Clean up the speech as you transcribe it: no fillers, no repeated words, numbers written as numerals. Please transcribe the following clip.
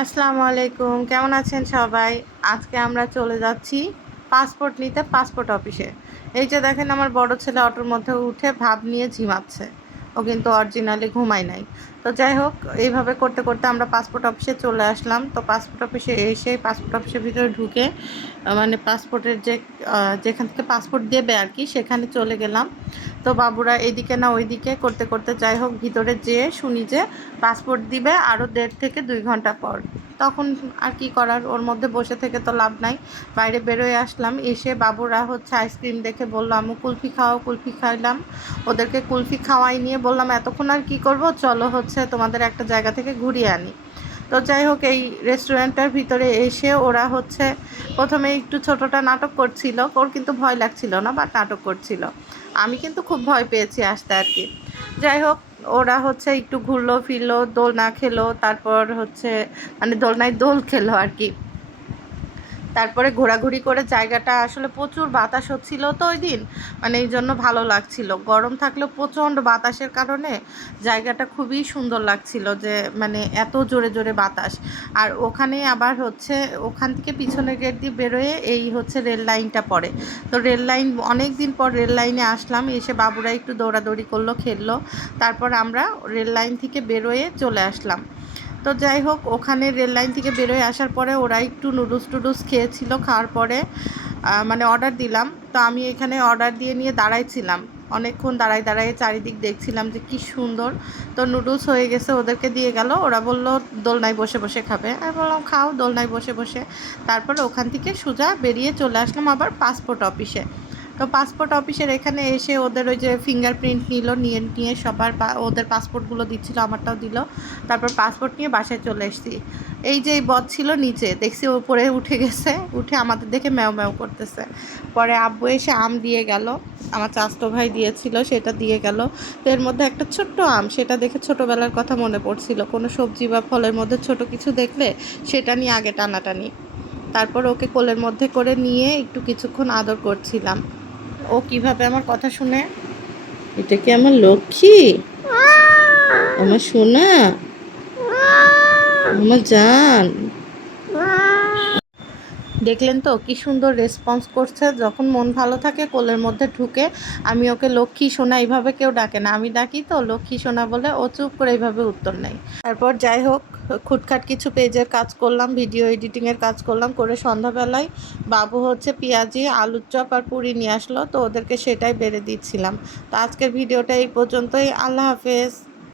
আসসালামু আলাইকুম, কেমন আছেন সবাই? আজকে আমরা চলে যাচ্ছি পাসপোর্ট নিতে পাসপোর্ট অফিসে। এই যে দেখেন, আমার বড় ছেলে অটোর মধ্যে উঠে ভাব নিয়ে ঝিমাচ্ছে। ও কিন্তু অরিজিনালি ঘুমায় নাই। তো যাই হোক, এইভাবে করতে করতে আমরা পাসপোর্ট অফিসে চলে আসলাম। তো পাসপোর্ট অফিসে এসে পাসপোর্ট অফিসের ভিতরে ঢুকে মানে পাসপোর্টের যেখান থেকে পাসপোর্ট দেবে আর কি, সেখানে চলে গেলাম। তো বাবুরা এইদিকে না ওইদিকে করতে করতে যাই হোক ভিতরে যেয়ে শুনি যে পাসপোর্ট দিবে আরও 1.5 থেকে 2 ঘন্টা পর। তখন আর কি করার, ওর মধ্যে বসে থেকে তো লাভ নাই। বাইরে বেরোয় আসলাম। এসে বাবুরা হচ্ছে আইসক্রিম দেখে বললো আম্মু কুলফি খাও, কুলফি খাইলাম। ওদেরকে কুলফি খাওয়াই নিয়ে বললাম এতক্ষণ আর কি করব, চলো হচ্ছে তোমাদের একটা জায়গা থেকে ঘুরিয়ে আনি। তো যাই হোক, এই রেস্টুরেন্টের ভিতরে এসে ওরা হচ্ছে প্রথমে একটু ছোটোটা নাটক করছিল, ওর কিন্তু ভয় লাগছিল না, বাট নাটক করছিল। আমি কিন্তু খুব ভয় পেয়েছি আসতে আর কি। যাই হোক, ওরা হচ্ছে একটু ঘুরলো ফিরলো, দোলনা খেলো, তারপর হচ্ছে মানে দোলনায় দোল খেলো আর কি। তারপরে ঘোরাঘুরি করে জায়গাটা আসলে প্রচুর বাতাস হচ্ছিল তো ওই দিন, মানে এই জন্য ভালো লাগছিল। গরম থাকলেও প্রচণ্ড বাতাসের কারণে জায়গাটা খুবই সুন্দর লাগছিল, যে মানে এত জোরে জোরে বাতাস। আর ওখানে আবার হচ্ছে ওখান থেকে পিছনের গেট দিয়ে বেরোয় এই হচ্ছে রেল লাইনটা পড়ে। তো রেল লাইন, অনেক দিন পর রেল লাইনে আসলাম, এসে বাবুরা একটু দৌড়াদৌড়ি করলো, খেললো। তারপর আমরা রেল লাইন থেকে বেরোয়ে চলে আসলাম। তো যাই হোক, ওখানে রেল লাইন থেকে বেরোয় আসার পরে ওরা একটু নুডলস টুডলস খেয়েছিল। খাওয়ার পরে মানে অর্ডার দিলাম। তো আমি এখানে অর্ডার দিয়ে নিয়ে দাঁড়াইছিলাম, অনেকক্ষণ দাঁড়ায় দাঁড়ায় চারিদিক দেখছিলাম যে কি সুন্দর। তো নুডলস হয়ে গেছে, ওদেরকে দিয়ে গেল। ওরা বলল দোলনায় বসে বসে খাবে। আমি বললাম খাও দোলনায় বসে বসে। তারপরে ওখান থেকে সোজা বেরিয়ে চলে আসলাম আবার পাসপোর্ট অফিসে। তো পাসপোর্ট অফিসের এখানে এসে ওদের ওই যে ফিঙ্গারপ্রিন্ট নিল, নিয়ে নিয়ে সবার ওদের পাসপোর্টগুলো দিচ্ছিল, আমারটাও দিল। তারপর পাসপোর্ট নিয়ে বাসায় চলে এসেছি। এই যে এই বদ ছিল নিচে, দেখছি উপরে উঠে গেছে, উঠে আমাদের দেখে ম্যাও ম্যাও করতেছে। পরে আব্বু এসে আম দিয়ে গেল, আমার চাচতো ভাই দিয়েছিল, সেটা দিয়ে গেল। তো এর মধ্যে একটা ছোট্ট আম, সেটা দেখে ছোটোবেলার কথা মনে পড়ছিল। কোনো সবজি বা ফলের মধ্যে ছোট কিছু দেখলে সেটা নিয়ে আগে টানাটানি। তারপর ওকে কোলের মধ্যে করে নিয়ে একটু কিছুক্ষণ আদর করছিলাম। ও কিভাবে আমার কথা শুনে, এটা কি আমার লক্ষ্মী, আমার সোনা, আমার জান। দেখলেন তো কি সুন্দর রেসপন্স করছে, যখন মন ভালো থাকে কোলের মধ্যে ঢুকে। আমি ওকে লক্ষ্মী সোনা এইভাবে কেউ ডাকে না, আমি ডাকি তো লক্ষ্মী সোনা বলে, ও চুপ করে এইভাবে উত্তর নেয়। তারপর যাই হোক, খুটখাট কিছু পেজের কাজ করলাম, ভিডিও এডিটিংয়ের কাজ করলাম, করে সন্ধ্যাবেলায় বাবু হচ্ছে পেঁয়াজি আলুর চপ আর পুরি নিয়ে আসলো, তো ওদেরকে সেটাই বেড়ে দিচ্ছিলাম। তো আজকের ভিডিওটা এই পর্যন্তই। আল্লাহ হাফেজ।